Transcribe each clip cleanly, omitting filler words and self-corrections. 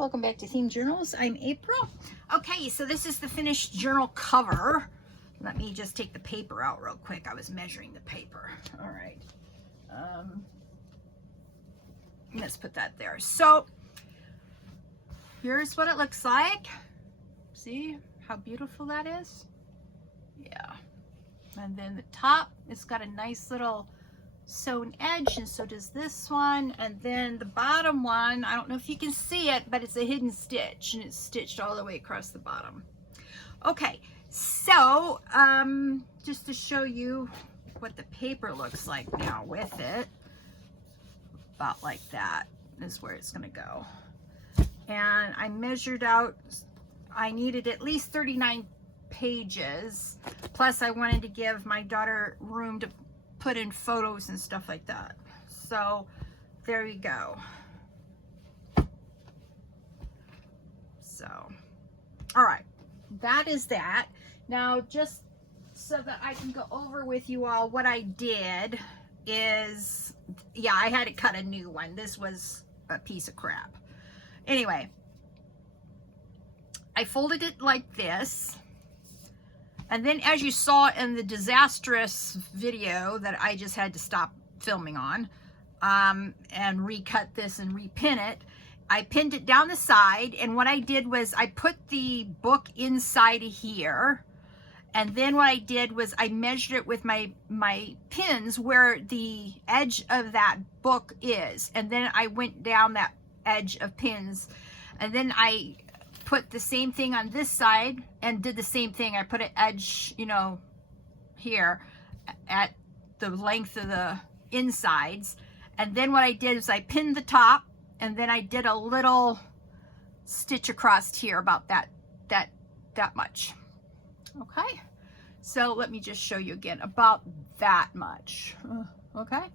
Welcome back to Themed Journals. I'm April. Okay, so this is the finished journal cover. Let me just take the paper out real quick. I was measuring the paper. All right. Let's put that there. So here's what it looks like. See how beautiful that is? Yeah. And then the top, it's got a nice little sewn edge, and so does this one. And then the bottom one, I don't know if you can see it, but it's a hidden stitch, and it's stitched all the way across the bottom. Okay, so just to show you what the paper looks like now with it, about like that is where it's going to go. And I measured out, I needed at least 39 pages, plus I wanted to give my daughter room to put in photos and stuff like that. So there you go. So all right, that is that. Now, just so that I can go over with you all, what I did is, yeah, I had to cut a new one. This was a piece of crap. Anyway, I folded it like this. And then, as you saw in the disastrous video that I just had to stop filming on, and recut this and repin it, I pinned it down the side. And what I did was I put the book inside of here. And then what I did was I measured it with my pins where the edge of that book is. And then I went down that edge of pins. And then I put the same thing on this side and did the same thing. I put an edge, you know, here at the length of the insides. And then what I did is I pinned the top, and then I did a little stitch across here about that much. Okay, so let me just show you again, about that much. Okay,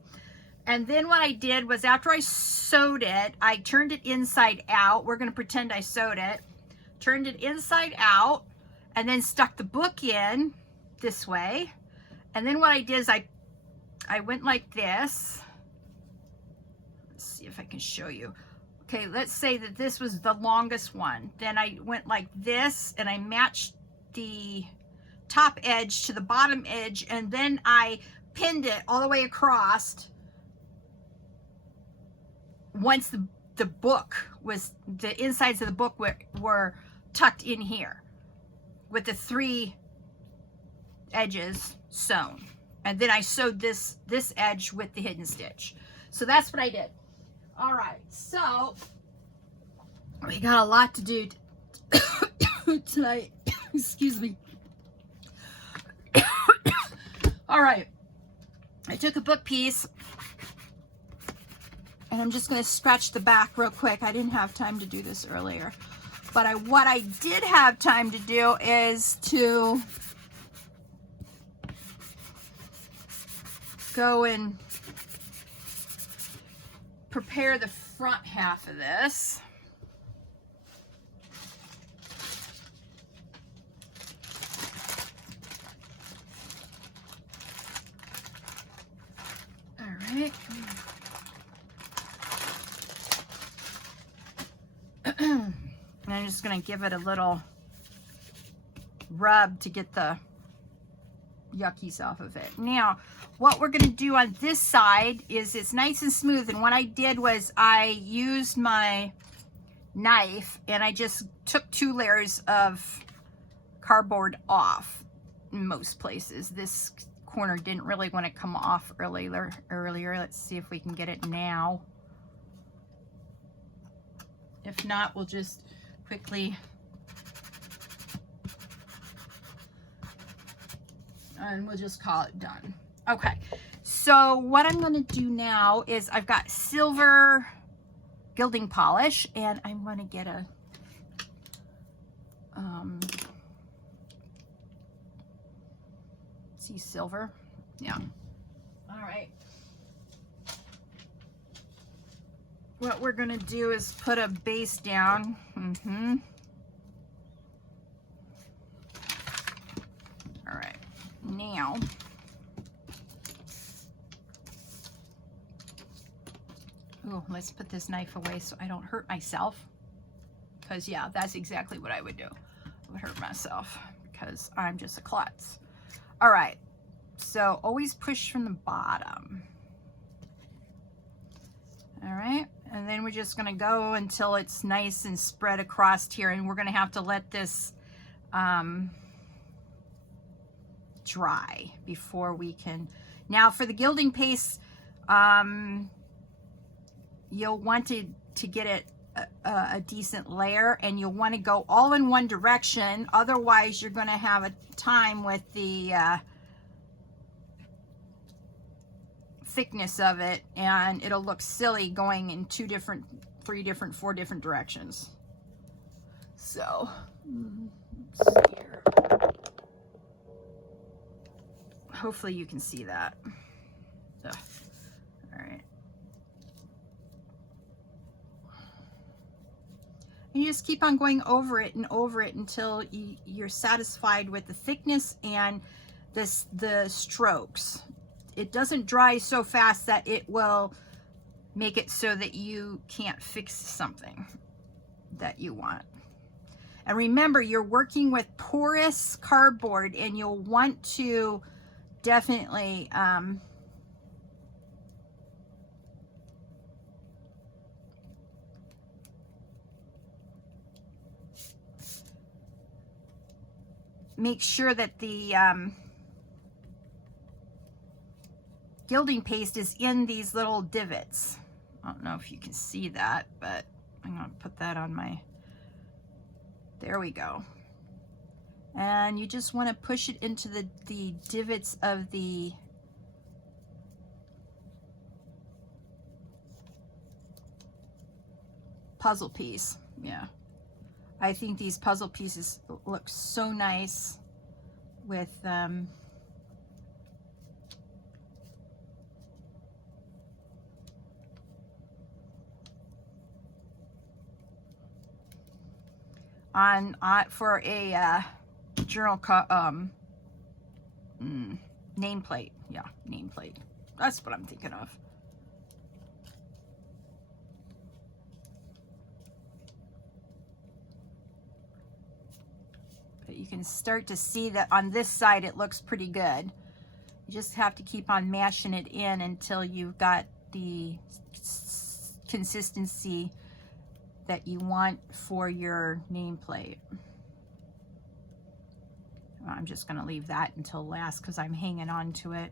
and then what I did was, after I sewed it, I turned it inside out. We're going to pretend I sewed it. Turned it inside out, and then stuck the book in this way. And then what I did is I went like this. Let's see if I can show you. Okay, let's say that this was the longest one. Then I went like this, and I matched the top edge to the bottom edge, and then I pinned it all the way across. Once the book was, the insides of the book were tucked in here with the 3 edges sewn. And then I sewed this edge with the hidden stitch. So that's what I did. All right, so we got a lot to do tonight. Excuse me. All right, I took a book piece, and I'm just going to scratch the back real quick. I didn't have time to do this earlier, but what I did have time to do is to go and prepare the front half of this. All right. And I'm just going to give it a little rub to get the yuckies off of it. Now, what we're going to do on this side is, it's nice and smooth, and what I did was I used my knife and I just took 2 layers of cardboard off in most places. This corner didn't really want to come off earlier. Let's see if we can get it now. If not, we'll just quickly, and we'll just call it done. Okay, so what I'm going to do now is, I've got silver gilding polish, and I'm going to get a see, silver, yeah. All right, what we're going to do is put a base down. All right, now let's put this knife away so I don't hurt myself. Because yeah, that's exactly what I would do. I would hurt myself because I'm just a klutz. All right, so always push from the bottom. All right, and then we're just gonna go until it's nice and spread across here, and we're gonna have to let this dry before we can. Now for the gilding paste, you'll want to get it a decent layer, and you'll want to go all in one direction, otherwise you're going to have a time with the thickness of it, and it'll look silly going in 2 different, 3 different, 4 different directions. So let's see here. Hopefully you can see that. Ugh. All right. And you just keep on going over it and over it until you're satisfied with the thickness and the strokes. It doesn't dry so fast that it will make it so that you can't fix something that you want. And remember, you're working with porous cardboard, and you'll want to definitely make sure that the gilding paste is in these little divots. I don't know if you can see that, but I'm going to put that on my, there we go. And you just want to push it into the divots of the puzzle piece. Yeah. I think these puzzle pieces look so nice with for a journal nameplate. Yeah, nameplate. That's what I'm thinking of. But you can start to see that on this side it looks pretty good. You just have to keep on mashing it in until you've got the consistency that you want for your nameplate. I'm just going to leave that until last because I'm hanging on to it.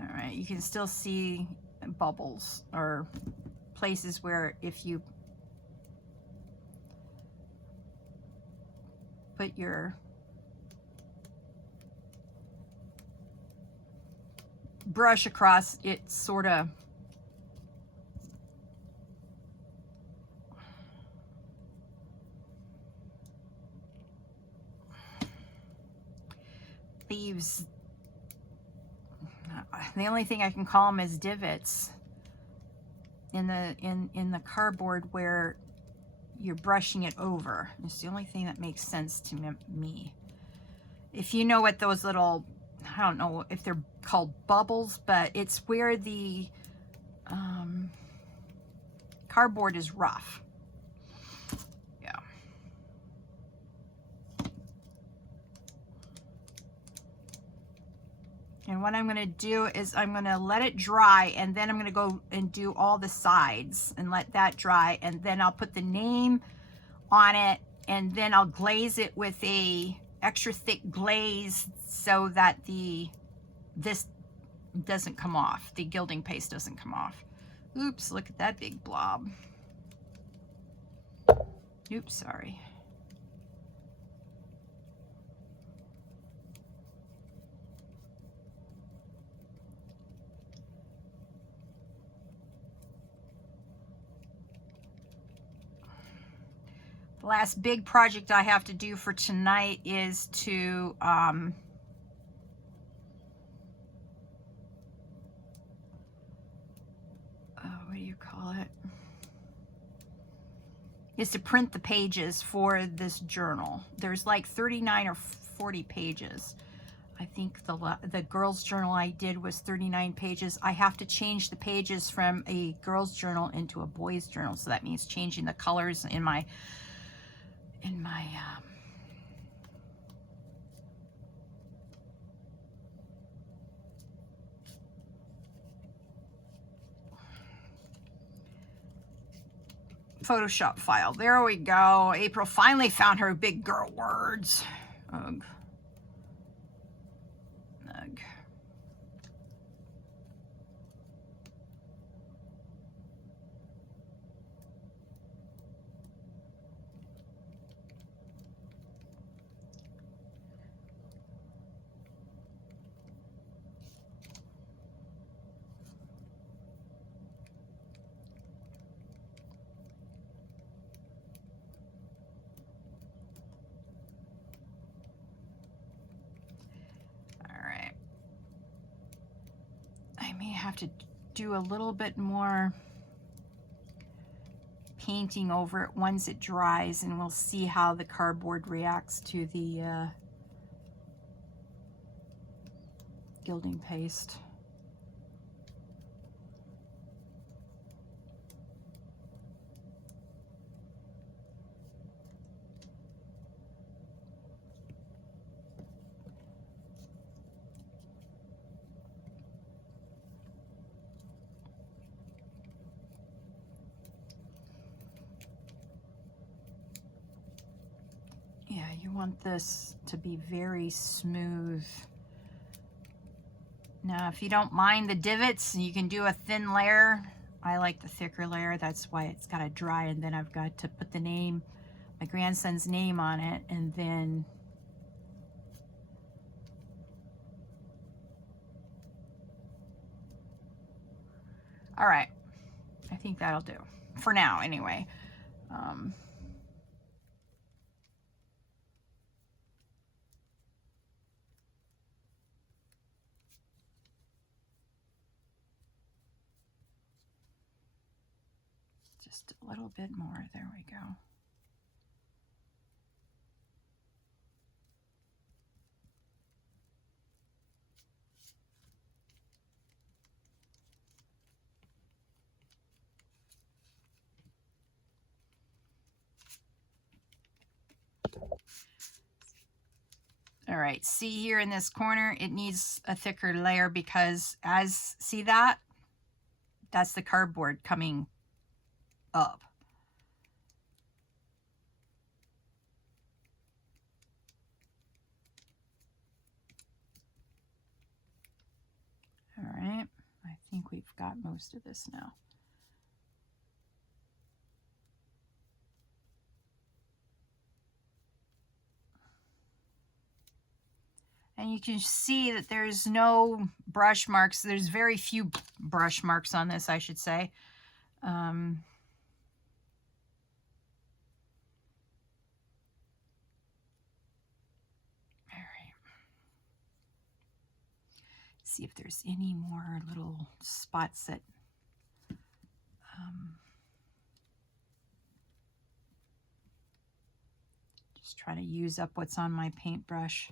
All right, you can still see bubbles or places where if you put your brush across, it sort of leaves, the only thing I can call them is divots in the cardboard where you're brushing it over. It's the only thing that makes sense to me. If you know what those little, I don't know if they're called bubbles, but it's where the cardboard is rough. Yeah. And what I'm going to do is I'm going to let it dry, and then I'm going to go and do all the sides and let that dry, and then I'll put the name on it, and then I'll glaze it with a extra thick glaze so that this doesn't come off, the gilding paste doesn't come off. Oops, look at that big blob. Oops, sorry. The last big project I have to do for tonight is to what do you call it? Is to print the pages for this journal. There's like 39 or 40 pages. I think the girls' journal I did was 39 pages. I have to change the pages from a girls' journal into a boys' journal, so that means changing the colors in my Photoshop file. There we go. April finally found her big girl words. Ugh. Ugh. Have to do a little bit more painting over it once it dries, and we'll see how the cardboard reacts to the gilding paste. Yeah, you want this to be very smooth. Now, if you don't mind the divots, you can do a thin layer. I like the thicker layer. That's why it's got to dry, and then I've got to put the name, my grandson's name on it, and then all right. I think that'll do for now anyway. Just a little bit more. There we go. All right, see here in this corner, it needs a thicker layer because see that? That's the cardboard coming up. All right, I think we've got most of this now. And you can see that there's no brush marks. There's very few brush marks on this, I should say. All right. See if there's any more little spots that just trying to use up what's on my paintbrush.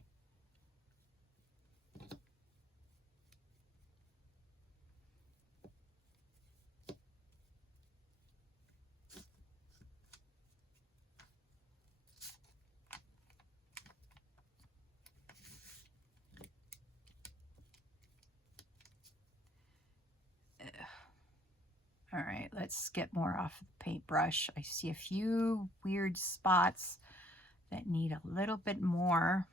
All right, let's get more off the paintbrush. I see a few weird spots that need a little bit more.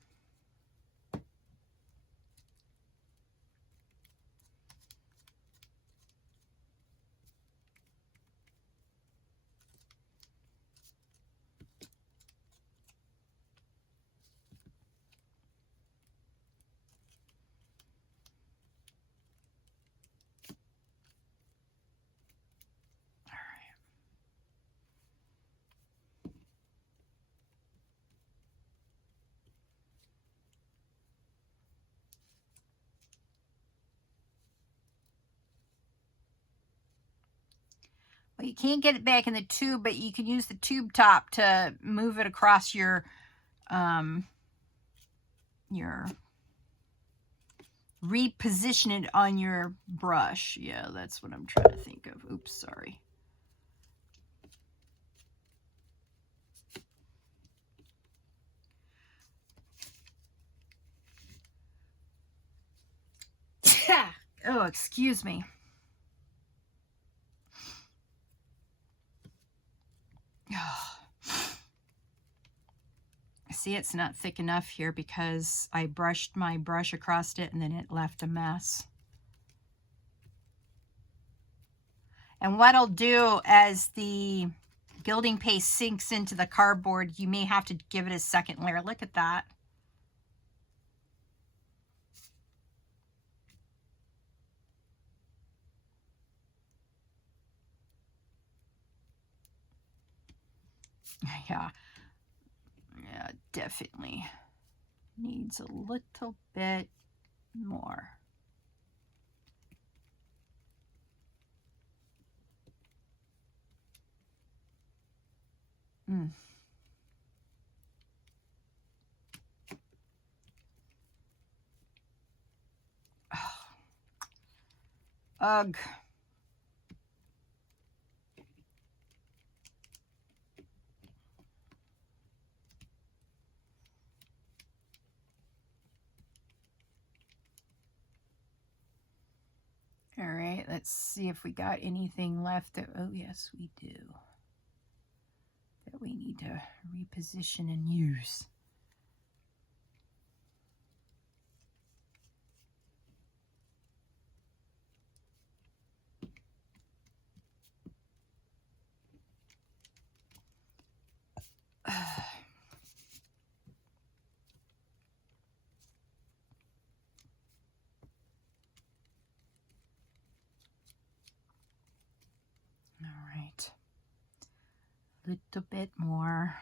Well, you can't get it back in the tube, but you can use the tube top to move it across your reposition it on your brush. Yeah, that's what I'm trying to think of. Oops, sorry. Oh, excuse me. See, it's not thick enough here because I brushed my brush across it and then it left a mess. And what I'll do as the gilding paste sinks into the cardboard, you may have to give it a second layer. Look at that. Yeah, definitely needs a little bit more. Mm. Ugh. All right, let's see if we got anything left. Oh, yes, we do. That we need to reposition and use. All right, a little bit more.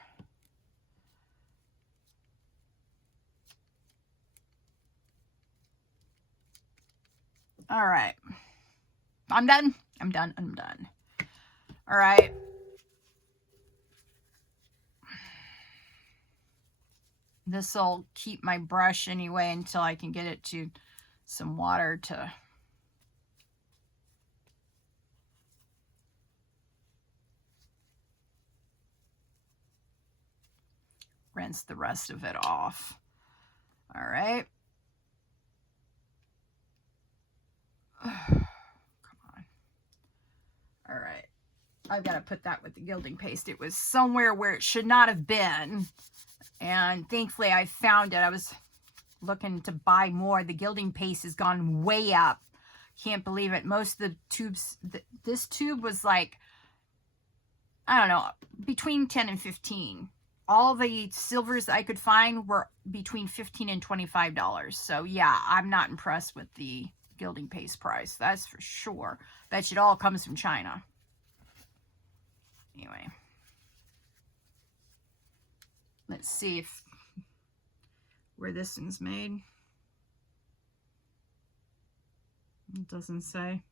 All right, I'm done. I'm done. I'm done. All right. This will keep my brush anyway until I can get it to some water to rinse the rest of it off. All right. Come on. All right. I've got to put that with the gilding paste. It was somewhere where it should not have been. And thankfully I found it. I was looking to buy more. The gilding paste has gone way up. Can't believe it. Most of the tubes, this tube was like, I don't know, between 10 and 15. All the silvers I could find were between $15 and $25. So yeah, I'm not impressed with the gilding paste price. That's for sure. Bet you it all comes from China. Anyway. Let's see if where this one's made. It doesn't say.